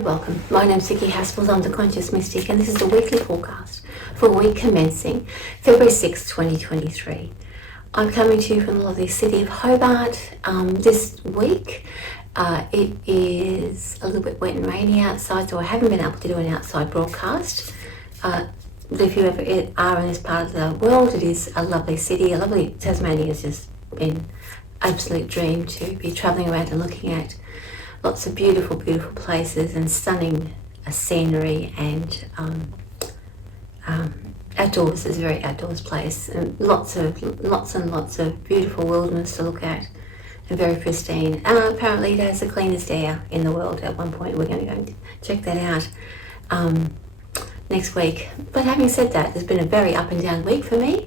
welcome. My name's Vicki Haspels, I'm the Conscious Mystic, and this is the weekly forecast for week commencing February 6, 2023. I'm coming to you from the lovely city of Hobart. This week it is a little bit wet and rainy outside, so I haven't been able to do an outside broadcast. If you ever are in this part of the world, it is a lovely city, Tasmania has just been an absolute dream to be travelling around and looking at. Lots of beautiful, beautiful places and stunning scenery, and outdoors. It's a very outdoors place, and lots and lots of beautiful wilderness to look at, and very pristine. Apparently, it has the cleanest air in the world. At one point, we're going to go and check that out next week. But having said that, there's been a very up and down week for me.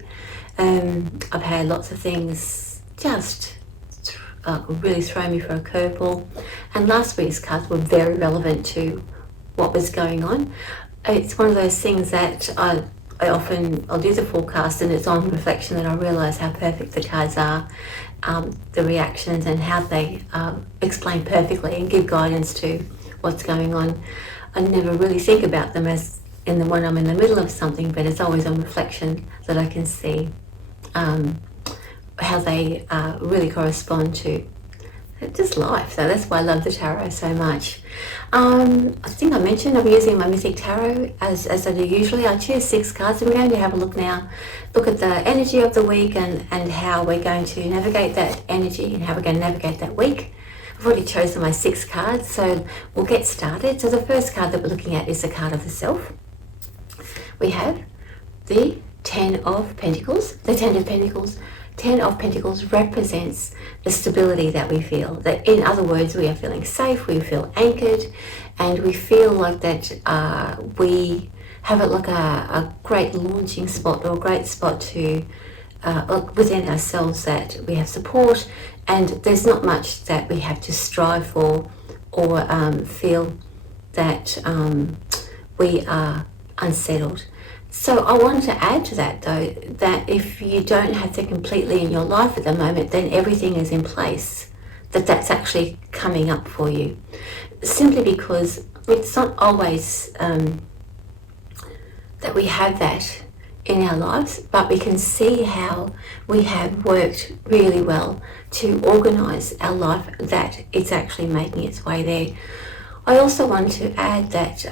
I've had lots of things just really throw me for a curveball, and last week's cards were very relevant to what was going on. It's one of those things that I'll do the forecast, and it's on reflection that I realise how perfect the cards are, the reactions and how they explain perfectly and give guidance to what's going on. I never really think about them as when I'm in the middle of something, but it's always on reflection that I can see how they really correspond to just life. So that's why I love the tarot so much. I think I mentioned I'm using my Mythic Tarot as I do usually. I choose 6 cards, and we're going to have a look now, look at the energy of the week and how we're going to navigate that energy and how we're going to navigate that week. I've already chosen my 6 cards, so we'll get started. So the first card that we're looking at is the card of the Self. We have the 10 of Pentacles. The 10 of Pentacles. 10 of Pentacles represents the stability that we feel. That, in other words, we are feeling safe, we feel anchored, and we feel like that we have it like a great launching spot, or a great spot to within ourselves, that we have support, and there's not much that we have to strive for or feel that we are unsettled. So I wanted to add to that, though, that if you don't have that completely in your life at the moment, then everything is in place, that's actually coming up for you. Simply because it's not always that we have that in our lives, but we can see how we have worked really well to organise our life, that it's actually making its way there. I also want to add that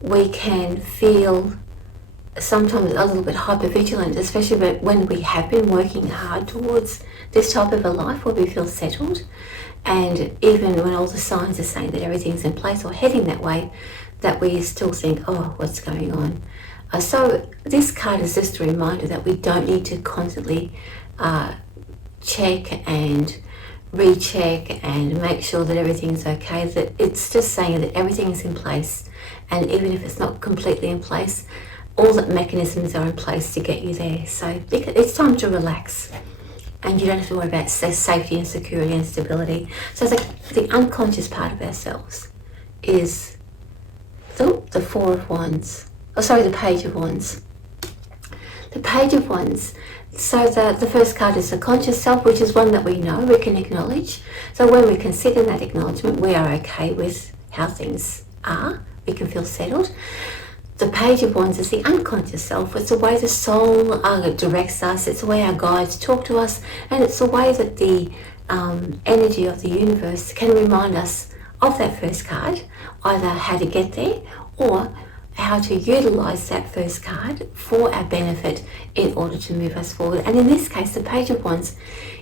we can feel sometimes a little bit hypervigilant, especially when we have been working hard towards this type of a life where we feel settled, and even when all the signs are saying that everything's in place or heading that way, that we still think, oh, what's going on? So this card is just a reminder that we don't need to constantly check and recheck and make sure that everything's okay. That it's just saying that everything is in place, and even if it's not completely in place, all the mechanisms are in place to get you there. So it's time to relax, and you don't have to worry about safety and security and stability. So the unconscious part of ourselves is the Four of Wands. The Page of Wands. The Page of Wands. So the first card is the conscious self, which is one that we know, we can acknowledge. So when we can sit in that acknowledgement, we are okay with how things are. We can feel settled. The Page of Wands is the unconscious self. It's the way the soul directs us. It's the way our guides talk to us. And it's the way that the energy of the universe can remind us of that first card, either how to get there or how to utilise that first card for our benefit in order to move us forward. And in this case, the Page of Wands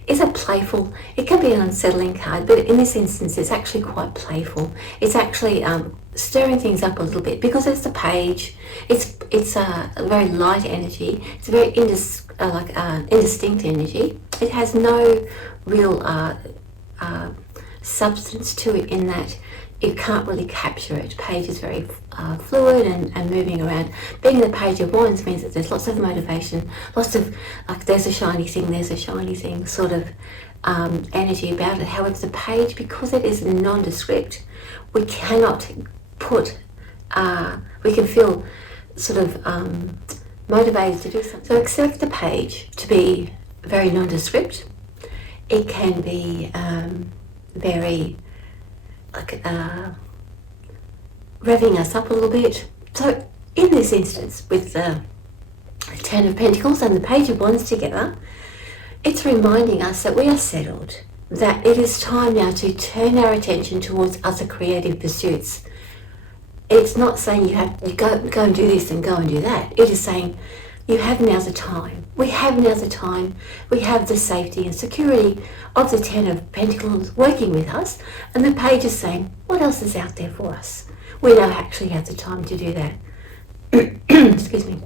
is a playful, it can be an unsettling card, but in this instance, it's actually quite playful. It's actually stirring things up a little bit, because it's the page. It's a very light energy. It's a very indistinct energy. It has no real substance to it, in that you can't really capture it. Page is very fluid and moving around. Being the Page of Wands means that there's lots of motivation, lots of there's a shiny thing sort of energy about it. However, the page, because it is nondescript, we cannot put, we can feel sort of motivated to do something. So expect the page to be very nondescript. It can be very revving us up a little bit. So in this instance, with the Ten of Pentacles and the Page of Wands together, it's reminding us that we are settled, that it is time now to turn our attention towards other creative pursuits. It's not saying you go and do this and go and do that. It is saying you have now the time. We have now the time. We have the safety and security of the Ten of Pentacles working with us, and the Page is saying, what else is out there for us? We now actually have the time to do that. Excuse me.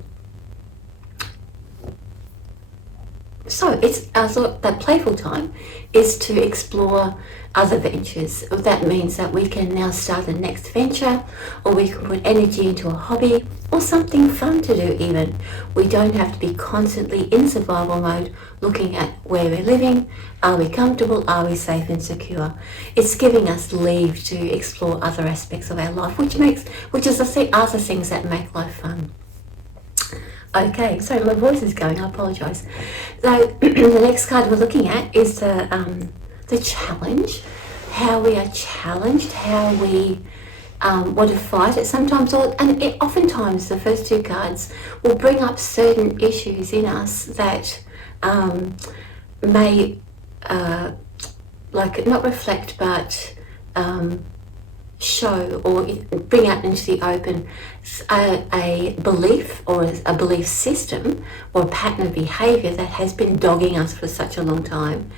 So I thought that playful time is to explore other ventures. That means that we can now start the next venture, or we can put energy into a hobby or something fun to do even. We don't have to be constantly in survival mode looking at where we're living. Are we comfortable? Are we safe and secure? It's giving us leave to explore other aspects of our life, which is other things that make life fun. Okay, so my voice is going, I apologise. So the next card we're looking at is the challenge, how we are challenged, how we want to fight it sometimes, oftentimes the first two cards will bring up certain issues in us that may, not reflect, but show or bring out into the open a belief or a belief system or a pattern of behaviour that has been dogging us for such a long time,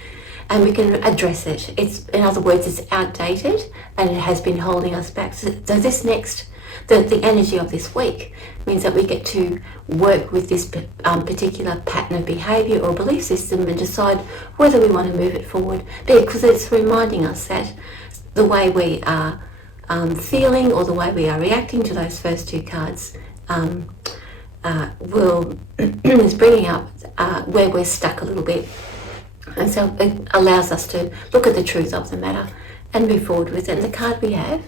and we can address it. In other words, it's outdated and it has been holding us back. So the energy of this week means that we get to work with this particular pattern of behaviour or belief system and decide whether we want to move it forward, because it's reminding us that the way we are feeling or the way we are reacting to those first two cards is bringing up where we're stuck a little bit, and so it allows us to look at the truth of the matter and move forward with it. And the card we have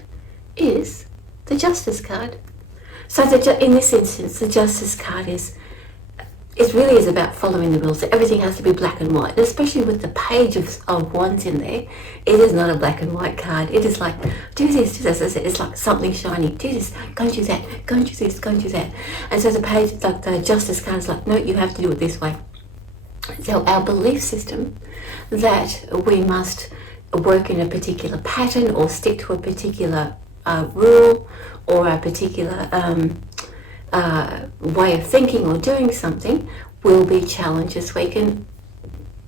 is the Justice card. So in this instance, the Justice card it really is about following the rules. Everything has to be black and white, and especially with the Page of Wands in there, it is not a black and white card. It is like, do this, do this. It's like something shiny. Do this, go and do that, go and do this, go and do that. And so the Justice card is like, no, you have to do it this way. So our belief system that we must work in a particular pattern or stick to a particular rule or a particular way of thinking or doing something will be challenged this week. And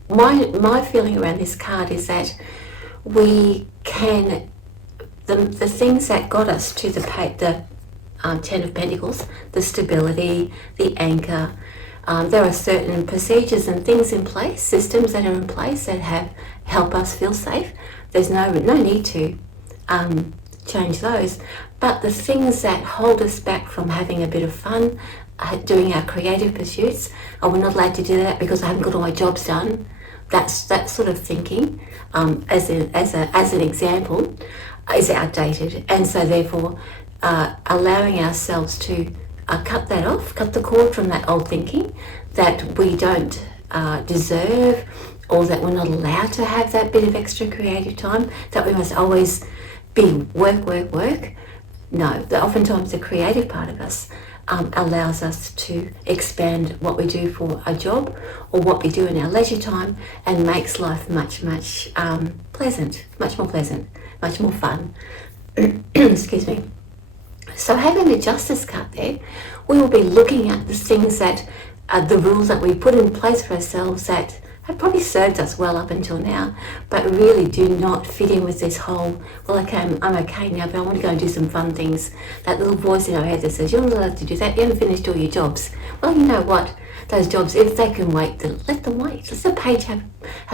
my feeling around this card is that we can, the things that got us to the Ten of Pentacles, the stability, the anchor, there are certain procedures and things in place, systems that are in place that help us feel safe. There's no need to change those. But the things that hold us back from having a bit of fun, doing our creative pursuits, we're not allowed to do that because I haven't got all my jobs done. That sort of thinking, as an example, is outdated, and so therefore allowing ourselves to cut that off, cut the cord from that old thinking that we don't deserve, or that we're not allowed to have that bit of extra creative time, that we must always be work. No, oftentimes the creative part of us allows us to expand what we do for a job or what we do in our leisure time, and makes life much more pleasant, much more fun. Excuse me. So having the Justice card there, we will be looking at the things that the rules that we put in place for ourselves that have probably served us well up until now, but really do not fit in with this whole, well, okay, I'm okay now, but I want to go and do some fun things. That little voice in our head that says, you're not allowed to do that, you haven't finished all your jobs. Well, you know what? Those jobs, if they can wait, then let them wait. Let the Page have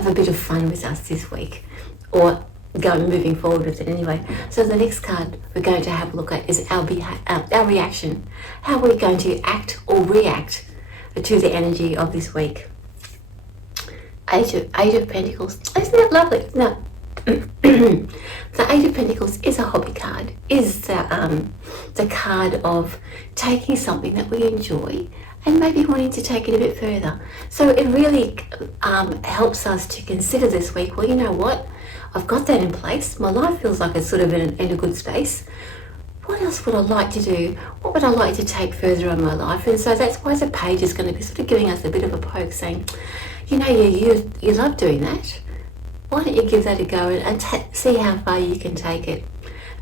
a bit of fun with us this week, or moving forward with it anyway. So the next card we're going to have a look at is our reaction. How are we going to act or react to the energy of this week? Eight of Pentacles. Isn't that lovely? No. The Eight of Pentacles is a hobby card, is the card of taking something that we enjoy and maybe wanting to take it a bit further. So it really helps us to consider this week, well, you know what? I've got that in place. My life feels like it's sort of in a good space. What else would I like to do? What would I like to take further in my life? And so that's why the page is going to be sort of giving us a bit of a poke, saying, you know, you love doing that. Why don't you give that a go and see how far you can take it?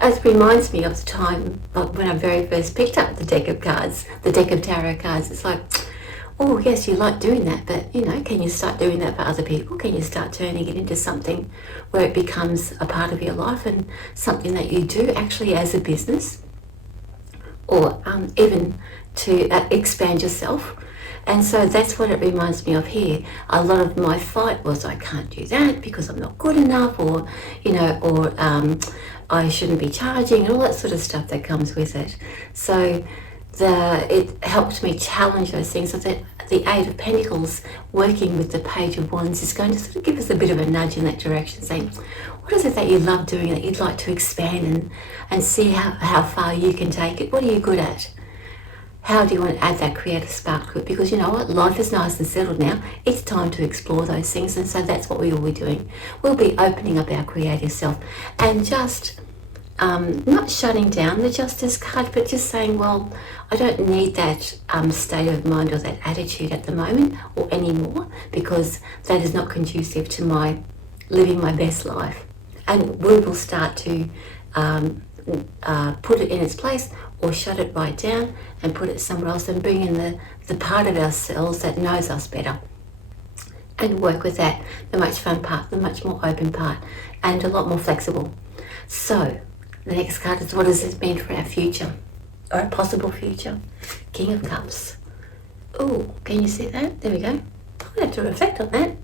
It reminds me of the time when I very first picked up the deck of cards, the deck of tarot cards. It's like, oh yes, you like doing that, but you know, can you start doing that for other people? Can you start turning it into something where it becomes a part of your life and something that you do actually as a business, or even to expand yourself? And so that's what it reminds me of here. A lot of my fight was, I can't do that because I'm not good enough, or you know, or I shouldn't be charging, and all that sort of stuff that comes with it. So it helped me challenge those things. So that the Eight of Pentacles working with the Page of Wands is going to sort of give us a bit of a nudge in that direction, saying, what is it that you love doing that you'd like to expand and see how far you can take it? What are you good at? How do you want to add that creative spark to it? Because you know what, life is nice and settled now. It's time to explore those things, and so that's what we will be doing. We'll be opening up our creative self and just not shutting down the Justice card, but just saying, well, I don't need that state of mind or that attitude at the moment or anymore, because that is not conducive to my living my best life. And we will start to put it in its place, or shut it right down and put it somewhere else, and bring in the part of ourselves that knows us better, and work with that, the much fun part, the much more open part, and a lot more flexible. So the next card is, what does this mean for our future, or a possible future? King of Cups. Oh, can you see that? There we go. I'll have to reflect on that.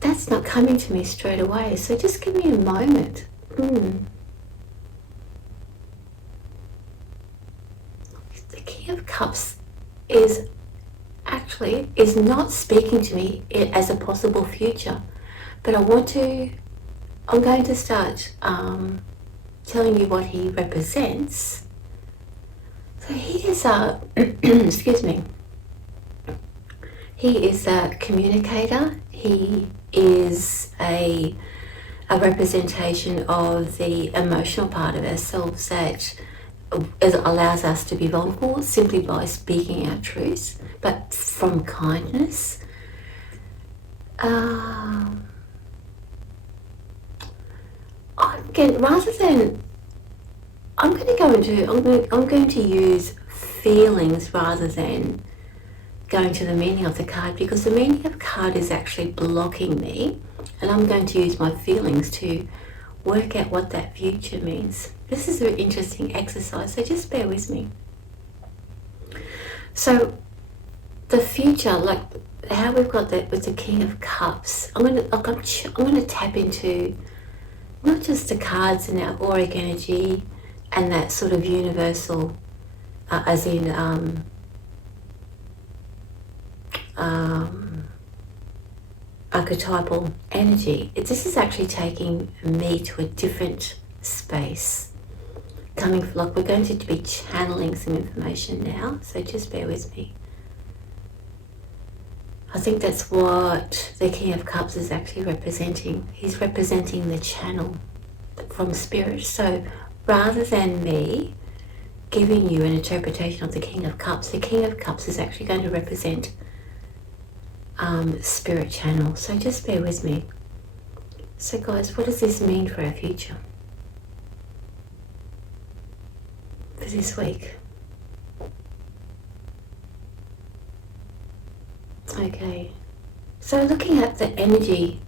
That's not coming to me straight away, so just give me a moment. The King of Cups is not speaking to me as a possible future, but I'm going to start telling you what he represents. So he is excuse me, he is a communicator. He is a representation of the emotional part of ourselves that allows us to be vulnerable simply by speaking our truths, but from kindness. I'm going to use feelings rather than going to the meaning of the card, because the meaning of the card is actually blocking me, and I'm going to use my feelings to work out what that future means. This is an interesting exercise, so just bear with me. So the future, like how we've got that with the King of Cups, I'm going to tap into not just the cards and our auric energy and that sort of universal, as in archetypal energy. This is actually taking me to a different space. Like we're going to be channeling some information now, so just bear with me. I think that's what the King of Cups is actually representing. He's representing the channel from Spirit. So rather than me giving you an interpretation of the King of Cups is actually going to represent Spirit channel. So just bear with me. So guys, what does this mean for our future? For this week? Okay, so looking at the energy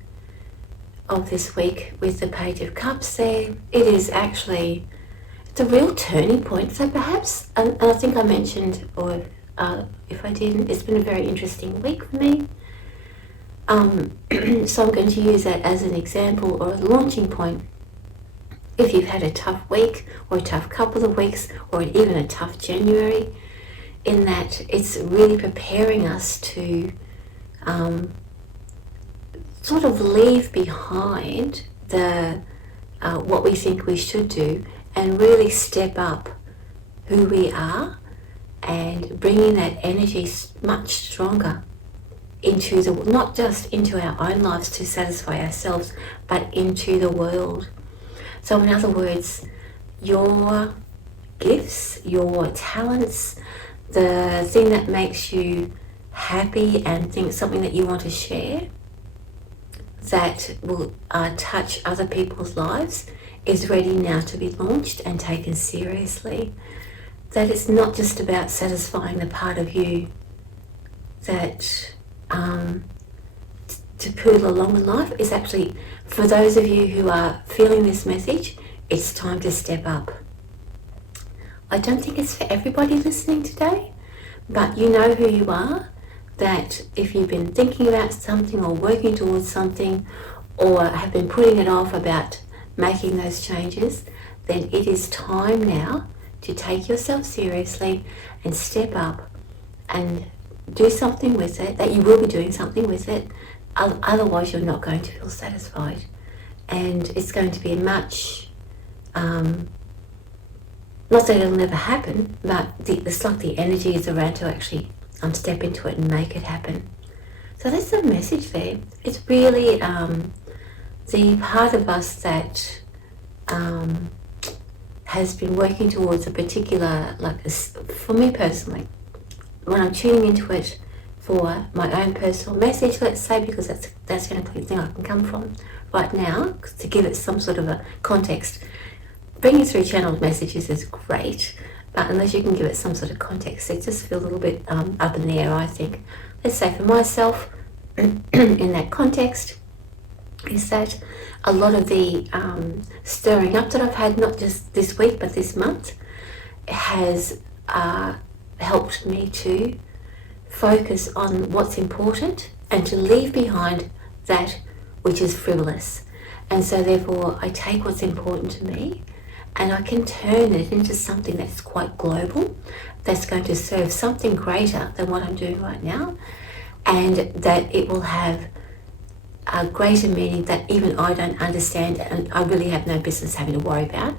of this week with the Page of Cups there, it's a real turning point. So perhaps, and I think I mentioned, or if I didn't, it's been a very interesting week for me. So I'm going to use that as an example or a launching point. If you've had a tough week or a tough couple of weeks or even a tough January, in that it's really preparing us to sort of leave behind what we think we should do and really step up who we are and bringing that energy much stronger into the, not just into our own lives to satisfy ourselves, but into the world. So in other words, your gifts, your talents, the thing that makes you happy and think something that you want to share that will touch other people's lives is ready now to be launched and taken seriously. That it's not just about satisfying the part of you that to poodle along in life. Is actually, for those of you who are feeling this message, it's time to step up. I don't think it's for everybody listening today, but you know who you are, that if you've been thinking about something or working towards something or have been putting it off about making those changes, then it is time now to take yourself seriously and step up and do something with it, that you will be doing something with it. Otherwise, you're not going to feel satisfied. And it's going to be much, not that it'll never happen, but it's like the energy is around to actually step into it and make it happen. So that's the message there. It's really the part of us that has been working towards a particular, for me personally, when I'm tuning into it for my own personal message, let's say, because that's the only thing I can come from right now, to give it some sort of a context. Bringing through channeled messages is great, but unless you can give it some sort of context, it just feels a little bit up in the air, I think. Let's say for myself, in that context, is that a lot of the stirring up that I've had, not just this week, but this month, has helped me to focus on what's important and to leave behind that which is frivolous. And so therefore I take what's important to me and I can turn it into something that's quite global, that's going to serve something greater than what I'm doing right now, and that it will have a greater meaning that even I don't understand and I really have no business having to worry about.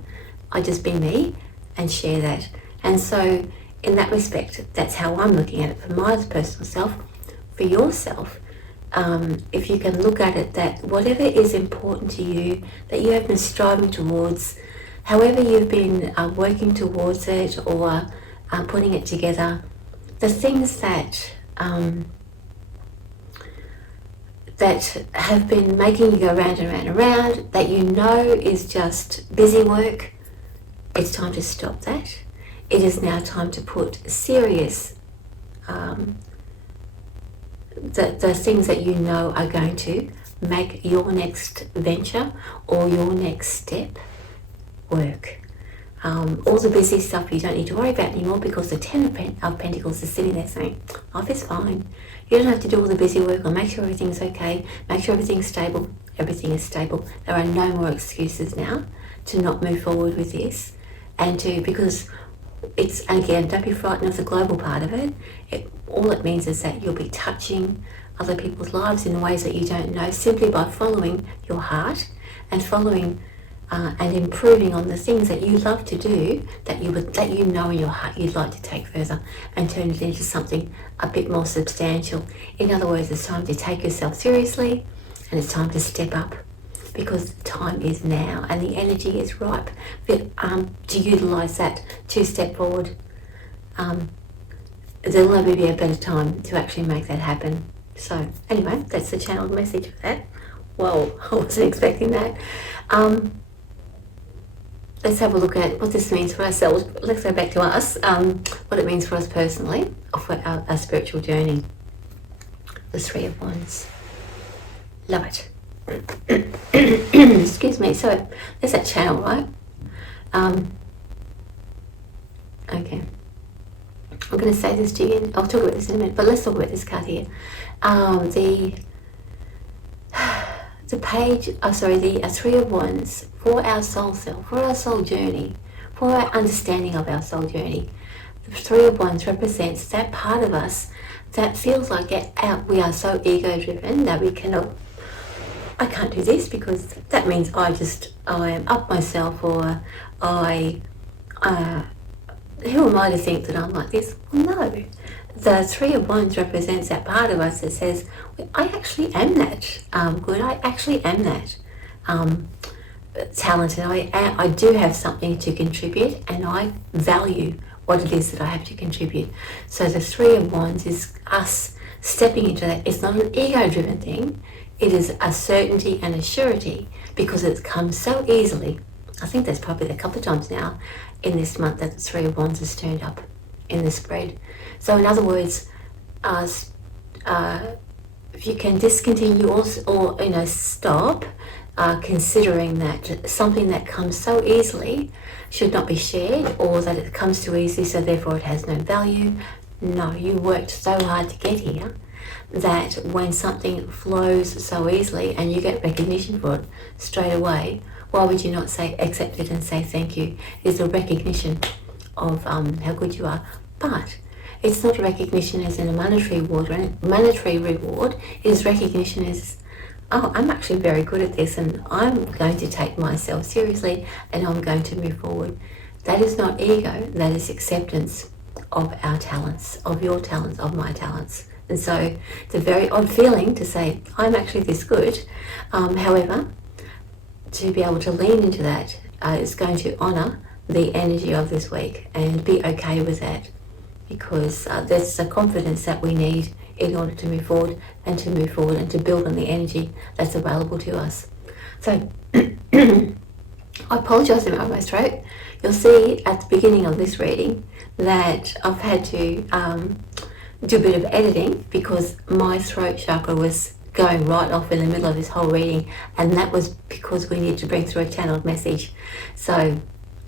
I just be me and share that. And so in that respect, that's how I'm looking at it for my personal self. For yourself, if you can look at it that whatever is important to you, that you have been striving towards, however you've been working towards it or putting it together, the things that that have been making you go round and round and round, that you know is just busy work, it's time to stop that. It is now time to put serious, the things that you know are going to make your next venture or your next step work. All the busy stuff you don't need to worry about anymore, because the Ten of Pentacles is sitting there saying, life is fine. You don't have to do all the busy work or make sure everything's okay, make sure everything's stable. Everything is stable. There are no more excuses now to not move forward with this, and because it's, and again, don't be frightened of the global part of it. All it means is that you'll be touching other people's lives in ways that you don't know, simply by following your heart and following and improving on the things that you love to do, that you know in your heart you'd like to take further and turn it into something a bit more substantial. In other words, it's time to take yourself seriously and it's time to step up, because the time is now and the energy is ripe to utilise that to step forward. There'll never be a better time to actually make that happen. So anyway, that's the channeled message for that. Whoa, I wasn't expecting that. Let's have a look at what this means for ourselves. Let's go back to us, what it means for us personally, for our spiritual journey. The Three of Wands. Love it. Excuse me. So there's that channel, right? Okay. I'm going to say this to you. I'll talk about this in a minute, but let's talk about this card here. The page, the Three of Wands, for our soul self, for our soul journey, for our understanding of our soul journey. The Three of Wands represents that part of us that feels like we are so ego-driven that we cannot, I can't do this because that means I am up myself, or I who am I to think that I'm like this? Well, no. The Three of Wands represents that part of us that says, well, I actually am that good. I actually am that talented. I do have something to contribute, and I value what it is that I have to contribute. So the Three of Wands is us stepping into that. It's not an ego-driven thing. It is a certainty and a surety because it comes so easily. I think there's probably a couple of times now in this month that the Three of Wands has turned up in the spread. So in other words, if you can discontinue or stop considering that something that comes so easily should not be shared, or that it comes too easily so therefore it has no value. No, you worked so hard to get here that when something flows so easily and you get recognition for it straight away, why would you not say accept it and say thank you? It's a recognition of how good you are. But it's not recognition as in a monetary reward. It is recognition as, oh, I'm actually very good at this, and I'm going to take myself seriously, and I'm going to move forward. That is not ego, that is acceptance of our talents, of your talents, of my talents. And so it's a very odd feeling to say, I'm actually this good. However, to be able to lean into that is going to honour the energy of this week and be okay with that, because there's a confidence that we need in order to move forward and to build on the energy that's available to us. So I apologise about my throat. You'll see at the beginning of this reading that I've had to do a bit of editing because my throat chakra was going right off in the middle of this whole reading, and that was because we need to bring through a channeled message. So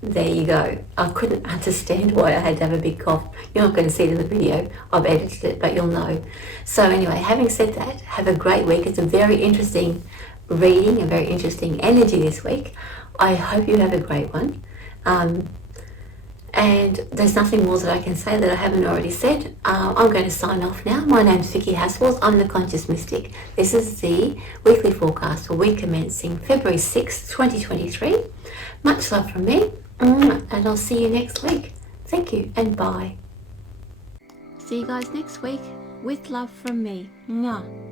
there you go. I couldn't understand why I had to have a big cough. You're not going to see it in the video. I've edited it, but you'll know. So anyway, having said that, have a great week. It's a very interesting reading, a very interesting energy this week. I hope you have a great one. And there's nothing more that I can say that I haven't already said. I'm going to sign off now. My name's Vicki Haspels. I'm the Conscious Mystic. This is the weekly forecast for week commencing February 6th, 2023. Much love from me, and I'll see you next week. Thank you, and bye. See you guys next week with love from me. Mwah.